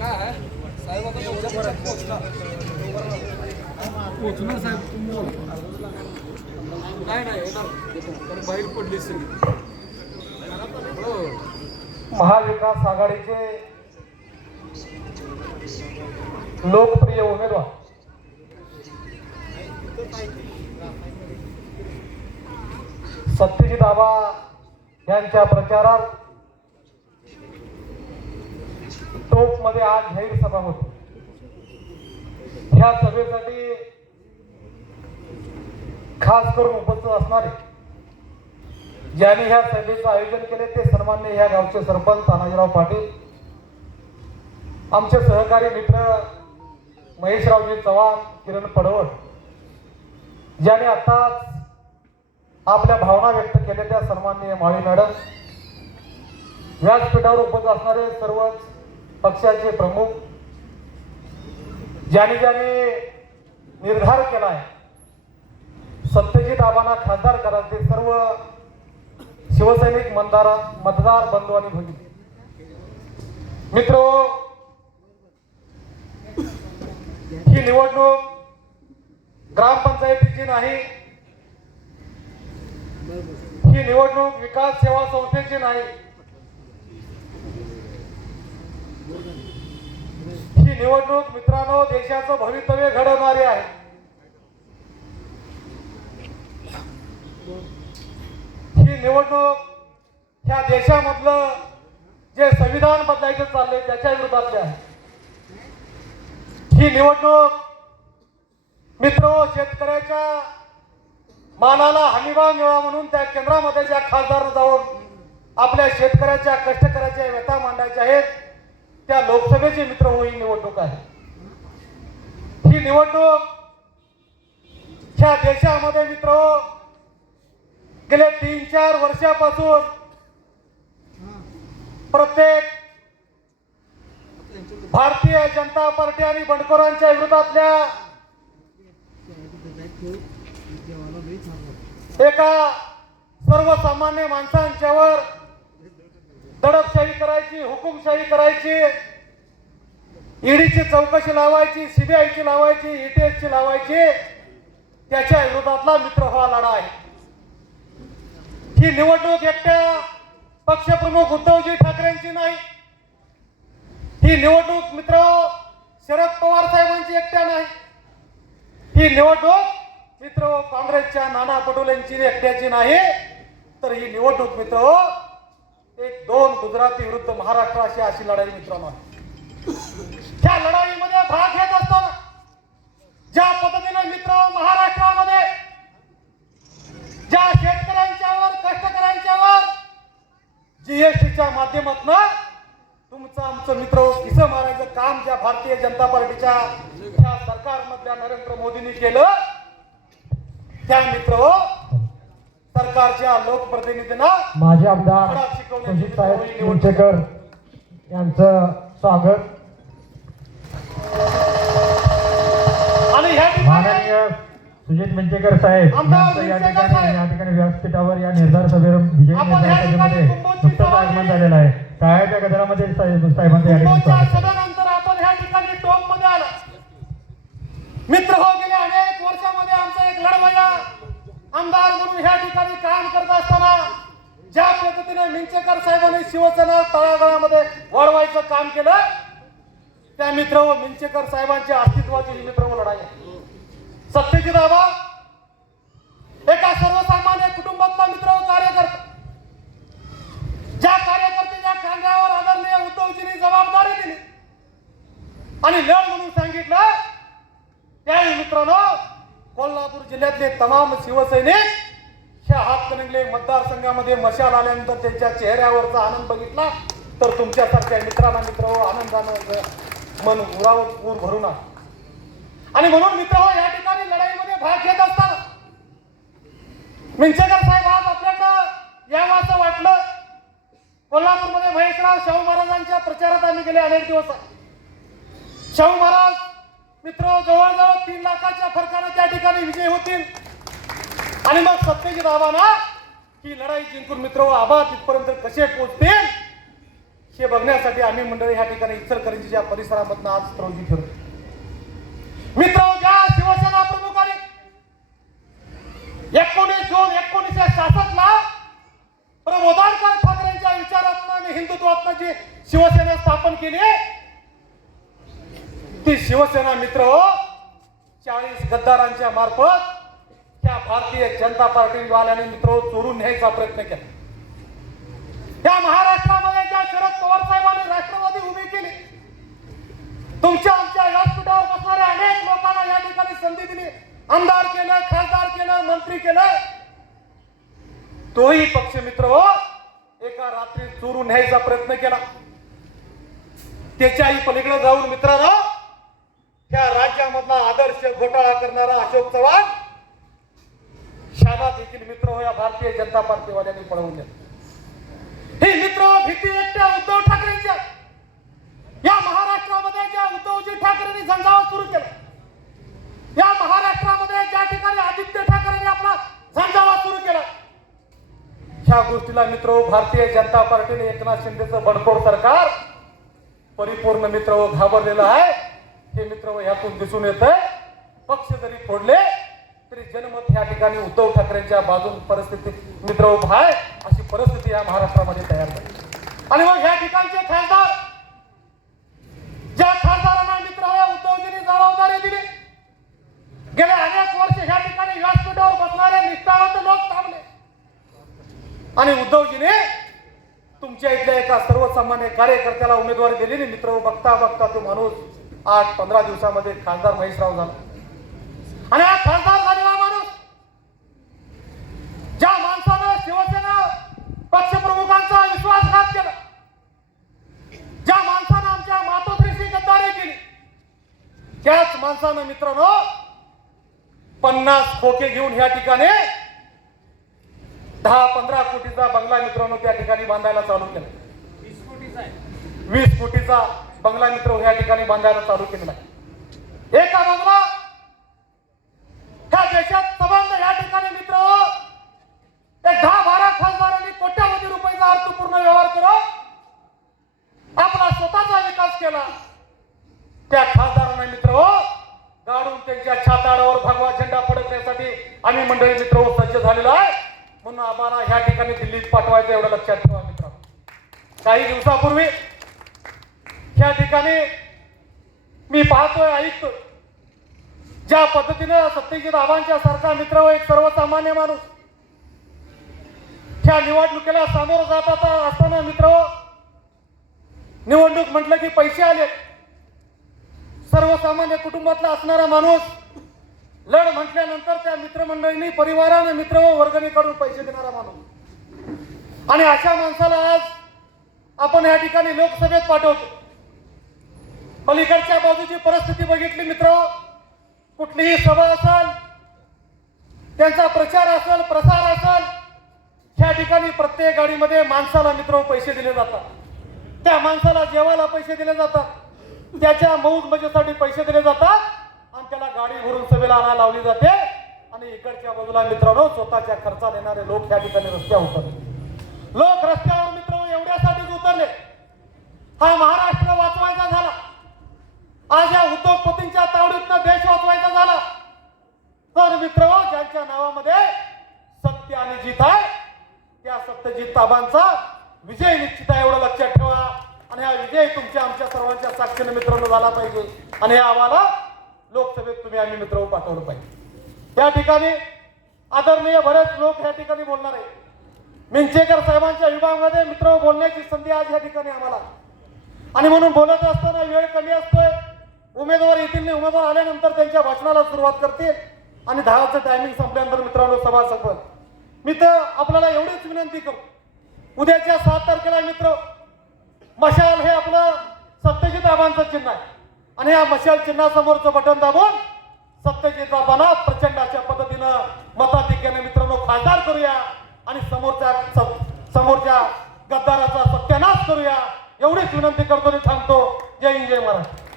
काय आहे साहेब तुम्ही बोला. नाही नाही येणार बाहेर पडली सगळी महाविकास आघाडीचे लोकप्रिय उमेदवार सत्यजित आबा यांच्या प्रचारात टोपमध्ये आज जाहीर सभा होती. ह्या सभेसाठी खास करून उपस्थित असणारे ज्यांनी ह्या सभेचं आयोजन केले ते सन्मान्य ह्या गावचे सरपंच तानाजीराव पाटील आमचे सहकारी मित्र महेशरावजी चव्हाण किरण पडवळ ज्याने आता आपल्या भावना व्यक्त केल्या त्या सन्मान्य माळी मॅडम. व्यासपीठावर उपस्थित असणारे सर्वच पक्षाचे प्रमुख ज्याने ज्याने निर्धार केला आहे सत्यजित आबांना खासदार करा ते सर्व शिवसैनिक मतदार मतदार बंधू आणि भगिनी. मित्र ही निवडणूक ग्रामपंचायतीची नाही ही निवडणूक विकास सेवा संस्थेची नाही ही निवडणूक मित्रांनो देशाचं भवितव्य घडवणारी आहे. ही निवडणूक ह्या देशामधलं जे संविधान बदलायचं चाललंय त्याच्या विरोधातले आहे. ही निवडणूक मित्र शेतकऱ्याच्या मानाला हमीभाव मिळा म्हणून त्या केंद्रामध्ये ज्या खासदार जाऊन आपल्या शेतकऱ्याच्या कष्टकऱ्याच्या व्यथा मांडायच्या आहेत त्या लोकसभेचे मित्र होईल निवडणूक आहे. ही निवडणूक ह्या देशामध्ये मित्र हो, गेले तीन चार वर्षापासून प्रत्येक भारतीय जनता पार्टी आणि बंडखोरांच्या विरोधातल्या एका सर्वसामान्य माणसांच्यावर दडपशाही करायची हुकुमशाही करायची ईडीची चौकशी लावायची सीबीआयची लावायची ईटीएसची लावायची त्याच्या विरोधातला मित्र हा लढा आहे. ही निवडणूक एकट्या पक्षप्रमुख उद्धवजी ठाकरेंची नाही. ही निवडणूक मित्र शरद पवार साहेबांची एकट्या नाही. ही निवडणूक मित्र काँग्रेसच्या नाना पटोलेंची एकट्याची नाही. तर ही निवडणूक मित्र एक दोन गुजराती विरुद्ध महाराष्ट्र अशी अशी लढाई मित्रांनो त्या लढाईमध्ये भाग घेत असताना ज्या पद्धतीने मित्र महाराष्ट्रामध्ये ज्या शेतकऱ्यांच्यावर कष्टकऱ्यांच्यावर जीएसटीच्या माध्यमातून तुमचं आमचं मित्र किसं मारायचं काम ज्या भारतीय जनता पार्टीच्या सरकारमधल्या नरेंद्र मोदींनी केलं त्या मित्र सरकारच्या लोकप्रतिनिधींना माजी आमदार सुजित साहेब मुंचेकर यांचं स्वागत. आणि माननीय सुजित मुंचेकर साहेब या ठिकाणी. या ठिकाणी व्यासपीठावर या निर्धार सभेवर विजयी निर्धार सभेमध्ये नुकतंच आगमन. झालेलं आहे. टाळ्याच्या गजरामध्ये साहेब साहेबांचं या ठिकाणी मित्र हो गेले अनेक वर्षामध्ये आमचा एक लढवया आमदार म्हणून ह्या ठिकाणी काम करत असताना ज्या पद्धतीने मिंचेकर साहेबांनी शिवसेना तळागाळामध्ये वळवायचं काम केलं त्या मित्र व मिंचेकर साहेबांच्या अस्तित्वाची ही मित्र लढाई सत्तेची दावा एका सर्वसामान्य कुटुंबातला मित्र व कार्यकर्ता ज्या कार्यकर्त्याच्या खांद्यावर आदरणीय उद्धवजींनी जबाबदारी दिली आणि लढ म्हणून सांगितलं त्या मित्रांनो कोल्हापूर जिल्ह्यातले तमाम शिवसैनिक ह्या हातकणंगले मतदारसंघामध्ये मशाल आल्यानंतर त्यांच्या चेहऱ्यावरचा आनंद बघितला. तर तुमच्यासारख्या मित्रांना मित्र हो, आनंदानं मन उरावत ऊर भरून आणि म्हणून मित्र हो, या ठिकाणी लढाईमध्ये भाग घेत असताना मिंचेकर साहेब आज आपल्याकडं यावं असं वाटलं. कोल्हापूरमध्ये महेशराव शाहू महाराजांच्या प्रचारात आम्ही गेले अनेक दिवस. शाहू महाराज मित्र जवळजवळ तीन लाखाच्या फरकानं त्या ठिकाणी विजय होतील. आणि मग सत्यजित दावाना ही लढाई जिंकून मित्र आबा तिथपर्यंत कसे पोहोचतील हे बघण्यासाठी आम्ही मंडळी ह्या ठिकाणी इचलकरंजीच्या परिसरामधनं आज रोजी ठरतो मित्र ज्या शिवसेना प्रमुखाने एकोणीस जून एकोणीसशे सासष्ट ला प्रबोधनकर ठाकरेंच्या विचारातनं आणि हिंदुत्वातनं जी शिवसेना स्थापन केली शिवसेना मित्र हो चाळीस गद्दारांच्या मार्फत त्या भारतीय जनता पार्टीवाल्याने मित्र हो, चोरून न्यायचा प्रयत्न केला. त्या महाराष्ट्रामध्ये ज्या शरद पवार साहेबांनी राष्ट्रवादी उभी केली तुमच्या आमच्या व्यासपीठावर बसणाऱ्या अनेक लोकांना या ठिकाणी संधी दिली आमदार केलं खासदार केलं मंत्री केलं. तोही पक्ष मित्र हो एका रात्री चोरून न्यायचा प्रयत्न केला. त्याच्याही पलीकडे जाऊन मित्रांनो त्या राज्यामधला आदर्श घोटाळा करणारा अशोक चव्हाण शाला देखील मित्र हो या भारतीय जनता पार्टीवाल्यांनी पळवून हे मित्र भीती एकट्या उद्धव ठाकरेंच्या. या महाराष्ट्रामध्ये ज्या उद्धवजी ठाकरेंनी झंझावात सुरू केला या महाराष्ट्रामध्ये ज्या ठिकाणी आदित्य ठाकरेंनी आपला झंझावात सुरू केला ह्या गोष्टीला मित्र हो, भारतीय जनता पार्टीने एकनाथ शिंदेचं बडखोर सरकार परिपूर्ण मित्र हो घाबरलेलं आहे. हे मित्र यातून ह्यातून दिसून येत पक्ष जरी फोडले तरी जनमत या ठिकाणी उद्धव ठाकरेंच्या बाजून परिस्थिती मित्र उभा आहे. अशी परिस्थिती या महाराष्ट्रामध्ये तयार झाली. आणि मग ह्या ठिकाणचे खासदार ज्या खासदारांना मित्र उद्धवजींनी जबाबदारी दिली गेले अनेक वर्ष ह्या ठिकाणी व्यासपीठावर बसणारे निष्ठावंत लोक थांबले. आणि उद्धवजीने तुमच्या इथल्या एका सर्वसामान्य कार्यकर्त्याला उमेदवारी दिली मित्र बघता बघता तो माणूस आठ पंधरा दिवसामध्ये खासदार महेशराव झाला. आणि हा खासदार झालेला माणूस ज्या माणसानं शिवसेना पक्षप्रमुखांचा विश्वासघात केला ज्या माणसानं आमच्या मातोश्रीशी गद्दारी केली त्याच माणसानं मित्रांनो पन्नास खोके घेऊन ह्या ठिकाणी दहा पंधरा कोटीचा बंगला मित्रांनो त्या ठिकाणी बांधायला चालू केला. वीस कोटीचा वीस कोटीचा बंगला मित्र ह्या ठिकाणी बांधायला चालू केलेला आहे. एका बंगला ह्या देशात संबंध या ठिकाणी मित्र एक दहा बारा खासदारांनी कोट्यावधी रुपयाचा अर्थपूर्ण व्यवहार करत आपला स्वतःचा विकास केला. त्या खासदारांना मित्र हो गाडून त्यांच्या छाताडावर भगवा झेंडा फडकण्यासाठी आम्ही मंडळी मित्र हो सज्ज झालेलो आहे. म्हणून आम्हाला ह्या ठिकाणी दिल्लीत पाठवायचं एवढं लक्षात ठेवा मित्र काही दिवसापूर्वी या ठिकाणी मी पाहतोय ऐकतो ज्या पद्धतीनं सत्यजित आबांच्या सारखा मित्र व एक सर्वसामान्य माणूस ह्या निवडणुकीला सामोरं जात असताना मित्र हो, निवडणूक म्हटलं की पैसे आले. सर्वसामान्य कुटुंबातला असणारा माणूस लढ म्हटल्यानंतर त्या मित्रमंडळींनी परिवारानं मित्र व वर्गणीकडून पैसे देणारा माणूस. आणि अशा माणसाला आज आपण या ठिकाणी लोकसभेत पाठवतो. पलीकडच्या बाजूची परिस्थिती बघितली मित्र. कुठलीही सभा असेल त्यांचा प्रचार असेल प्रसार असेल ह्या ठिकाणी प्रत्येक गाडीमध्ये माणसाला मित्र पैसे दिले जातात. त्या माणसाला जेवायला पैसे दिले जातात. त्याच्या मौज मजेसाठी पैसे दिले जातात आणि त्याला गाडी भरून सभेला आणा लावली जाते. आणि इकडच्या बाजूला मित्रांनो स्वतःच्या खर्चा देणारे लोक या ठिकाणी रस्त्यावर उतरले. लोक रस्त्यावर मित्र एवढ्यासाठीच उतरले. हा महाराष्ट्र वाचवायचा झाला. आज या उद्योगपतींच्या तावडीतनं देश वाचवायचा झाला. तर मित्र ज्यांच्या नावामध्ये सत्य आणि जित आहे त्या सत्यजित ताबांचा विजय निश्चित आहे एवढं लक्षात ठेवा. आणि हा विजय तुमच्या आमच्या सर्वांच्या साक्षीने मित्रांनो झाला पाहिजे. आणि हे आम्हाला लोकसभेत तुम्ही आम्ही मित्र पाठवलं पाहिजे. त्या ठिकाणी आदरणीय बरेच लोक या ठिकाणी बोलणार आहे मिंचेकर साहेबांच्या विभागामध्ये मित्र बोलण्याची संधी आज या ठिकाणी आम्हाला. आणि म्हणून बोलत असताना वेळ कमी असतोय. उमेदवार येतील नाही उमेदवार आल्यानंतर त्यांच्या भाषणाला सुरुवात करतील. आणि दहाचं टायमिंग संपल्यानंतर मित्रांनो सभा संपल. मी तर आपल्याला एवढीच विनंती करू. उद्याच्या सात तारखेला मित्र मशाल हे आपलं सत्यजित बाबांचं चिन्ह आहे. आणि या मशाल चिन्हासमोरचं बटन दाबून सत्यजित बाबांना प्रचंड अशा पद्धतीनं मताधिक्याने मित्रांनो खासदार करूया. आणि समोरच्या समोरच्या गद्दाराचा सत्यानाश करूया. एवढीच विनंती करतो आणि थांबतो. जय हिंद जय महाराज